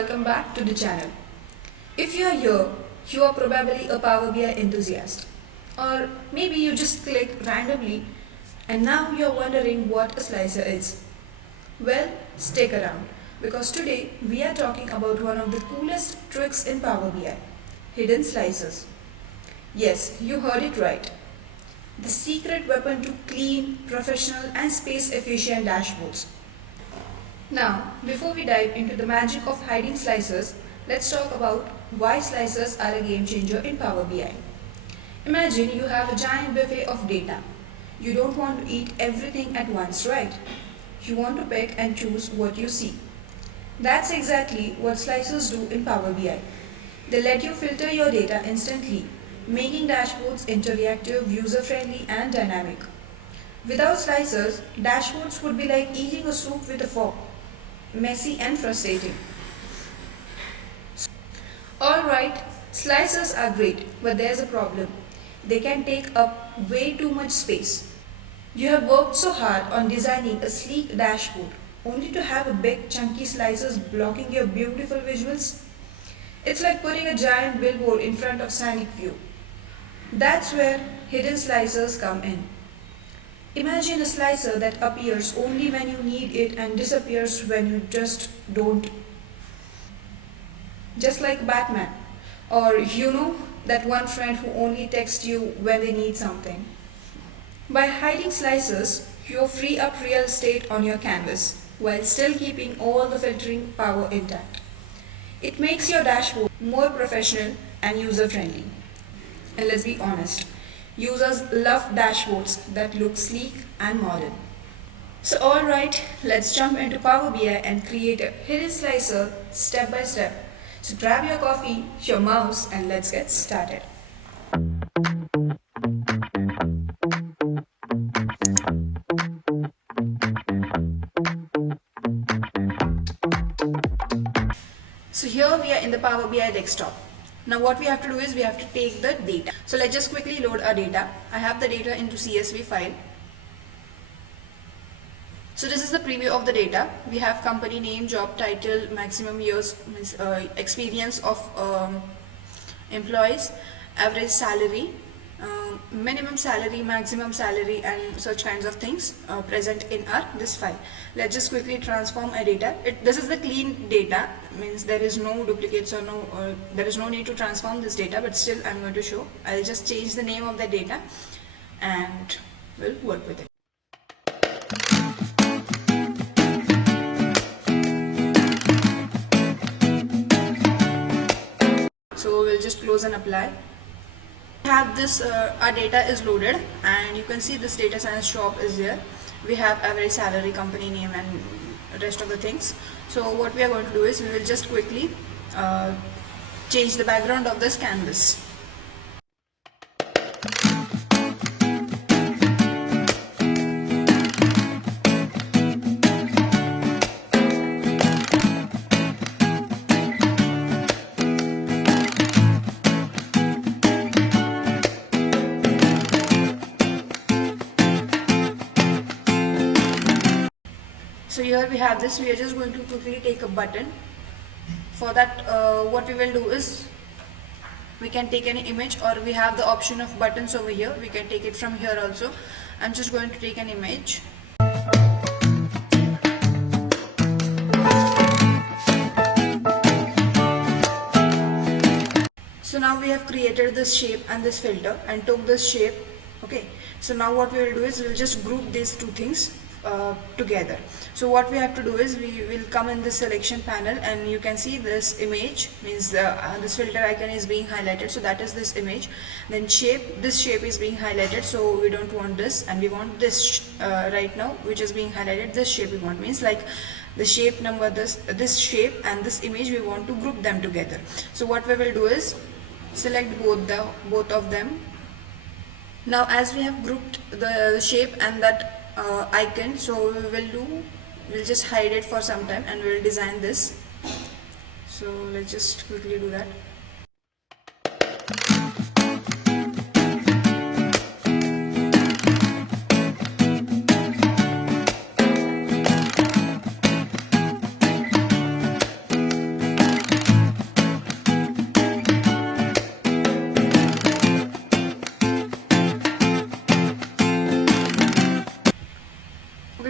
welcome back to the channel. If you are here, you are probably a Power BI enthusiast. Or maybe you just click randomly and now you're wondering what a slicer is. Well, stick around because today we are talking about one of the coolest tricks in Power BI, hidden slicers. Yes, you heard it right. The secret weapon to clean, professional and space efficient dashboards. Now, before we dive into the magic of hiding slicers, let's talk about why slicers are a game changer in Power BI. Imagine you have a giant buffet of data. You don't want to eat everything at once, right? You want to pick and choose what you see. That's exactly what slicers do in Power BI. They let you filter your data instantly, making dashboards interactive, user friendly, and dynamic. Without slicers, dashboards would be like eating a soup with a fork, messy and frustrating. Alright, slicers are great, but there's a problem. They can take up way too much space. You have worked so hard on designing a sleek dashboard, only to have a big chunky slicers blocking your beautiful visuals. It's like putting a giant billboard in front of scenic view. That's where hidden slicers come in. Imagine a slicer that appears only when you need it and disappears when you just don't. Just like Batman. Or that one friend who only texts you when they need something. By hiding slicers, you free up real estate on your canvas while still keeping all the filtering power intact. It makes your dashboard more professional and user friendly. And let's be honest, users love dashboards that look sleek and modern. So alright, let's jump into Power BI and create a hidden slicer step by step. So grab your coffee, your mouse, and let's get started. So here we are in the Power BI desktop. Now what we have to do is we have to take the data. So let's just quickly load our data. I have the data into CSV file. So this is the preview of the data. We have company name, job title, maximum years, experience of employees, average salary, minimum salary, maximum salary, and such kinds of things present in this file. Let's just quickly transform our data. This is the clean data, means there is no duplicates or there is no need to transform this data, but still I'm going to show. I'll just change the name of the data and we'll work with it. So we'll just close and apply. Have this our data is loaded and you can see this data science shop is here. We have average salary, company name, and rest of the things. So what we are going to do is we will just quickly change the background of this canvas. So here we have this. We are just going to quickly take a button. For that what we will do is we can take any image, or we have the option of buttons over here. We can take it from here also. I'm just going to take an image. So now we have created this shape and this filter and took this shape. Okay, so now what we will do is we will just group these two things together. So what we have to do is we will come in the selection panel and you can see this image, means this filter icon is being highlighted, so that is this image. Then shape, this shape is being highlighted, so we don't want this and we want this right now, which is being highlighted. This shape we want, means like the shape number, this shape and this image, we want to group them together. So what we will do is select both of them. Now as we have grouped the shape and that icon, so we'll just hide it for some time and we'll design this. So let's just quickly do that.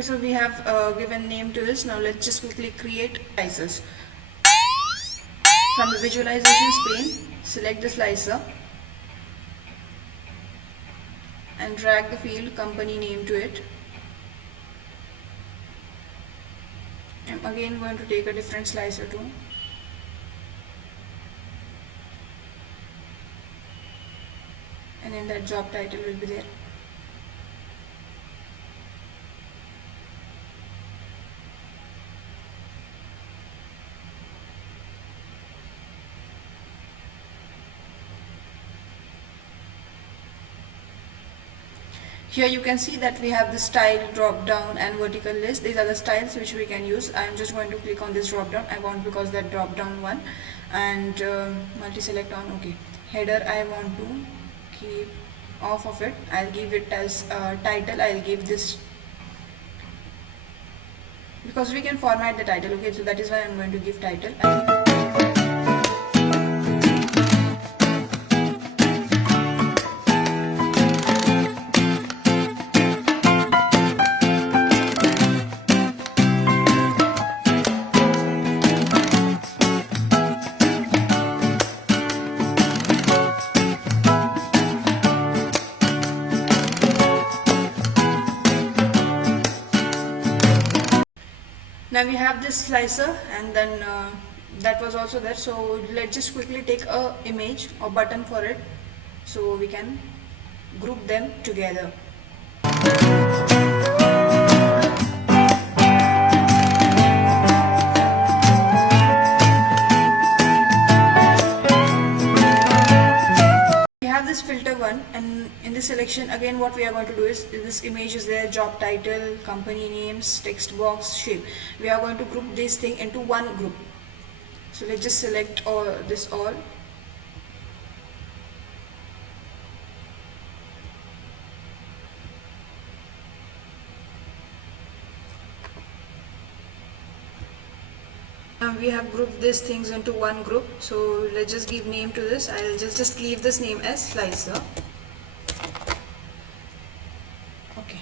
Okay, so we have given name to this. Now let's just quickly create slices. From the visualizations pane, select the slicer and drag the field company name to it. I'm again going to take a different slicer too. And then that job title will be there. Here you can see that we have the style drop down and vertical list. These are the styles which we can use. I am just going to click on this drop down. I want because that drop down one, and multi-select on. Okay, header I want to keep off of it. I'll give it as title. I'll give this because we can format the title. Okay, so that is why I'm going to give title. Now we have this slicer, and then that was also there. So let's just quickly take a image or button for it, so we can group them together. This filter one, and in this selection again what we are going to do is this image is there, job title, company names, text box, shape. We are going to group this thing into one group. So let's just select this all. Now we have grouped these things into one group, so let's just give name to this. I'll just leave this name as slicer. Okay.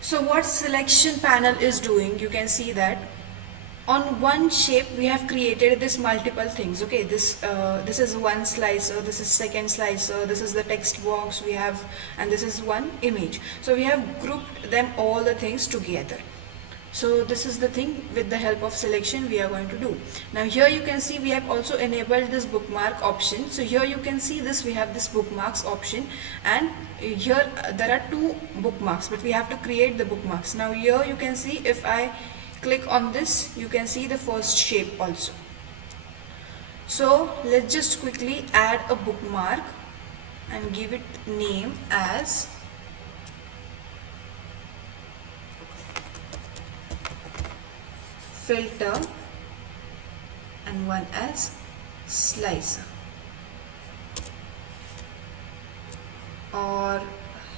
So what selection panel is doing, you can see that on one shape we have created this multiple things. Okay, this is one slicer, this is second slicer, this is the text box we have, and this is one image. So we have grouped them all the things together. So this is the thing with the help of selection we are going to do. Now here you can see we have also enabled this bookmark option. So here you can see this, we have this bookmarks option, and here there are two bookmarks, but we have to create the bookmarks. Now here you can see if I click on this, you can see the first shape also. So let's just quickly add a bookmark and give it name as filter and one as slicer, or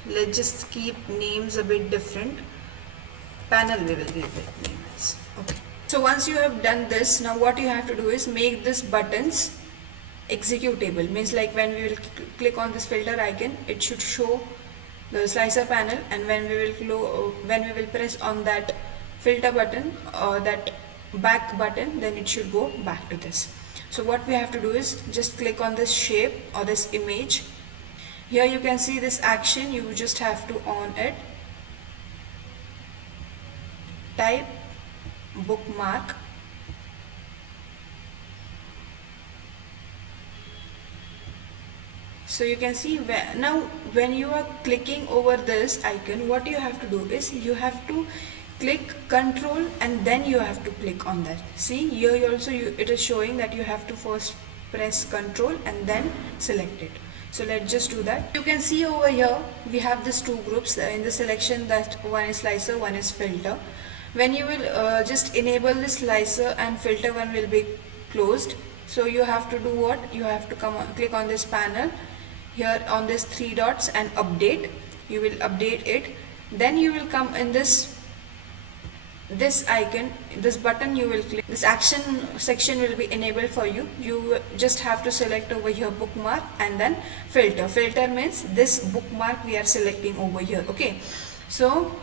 let's just keep names a bit different. Panel we will give it name as. Okay. So once you have done this, now what you have to do is make this buttons executable. Means like when we will click on this filter icon, it should show the slicer panel, and when we will press on that filter button or that back button, then it should go back to this. So what we have to do is just click on this shape or this image. Here you can see this action, you just have to on it, type bookmark, so you can see now when you are clicking over this icon, what you have to do is you have to click control and then you have to click on that. See here also it is showing that you have to first press control and then select it. So let's just do that. You can see over here we have these two groups in the selection, that one is slicer, one is filter. When you will just enable the slicer and filter, one will be closed. So you have to do what? You have to click on this panel here on this three dots and update. You will update it. Then you will come in this icon, this button you will click. This action section will be enabled for you. You just have to select over here bookmark and then filter. Filter means this bookmark we are selecting over here. Okay. So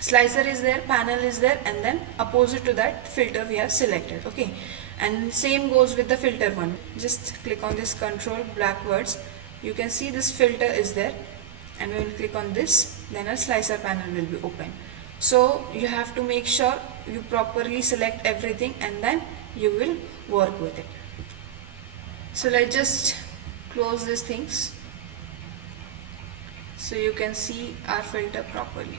slicer is there, panel is there, and then opposite to that filter we have selected. Okay, and same goes with the filter one. Just click on this control backwards. You can see this filter is there, and we will click on this, then a slicer panel will be open. So you have to make sure you properly select everything and then you will work with it. So let's just close these things so you can see our filter properly.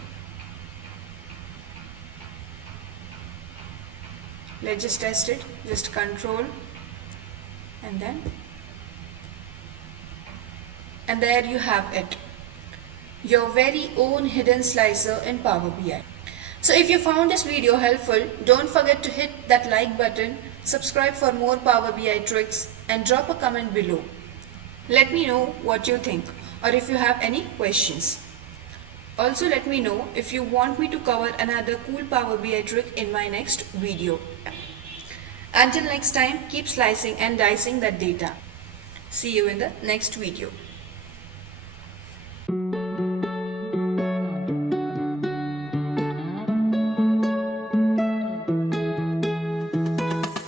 Let's just test it. Just control and there you have it, your very own hidden slicer in Power BI. So if you found this video helpful, don't forget to hit that like button, subscribe for more Power BI tricks, and drop a comment below. Let me know what you think or if you have any questions. Also let me know if you want me to cover another cool Power BI trick in my next video. Until next time, keep slicing and dicing that data. See you in the next video.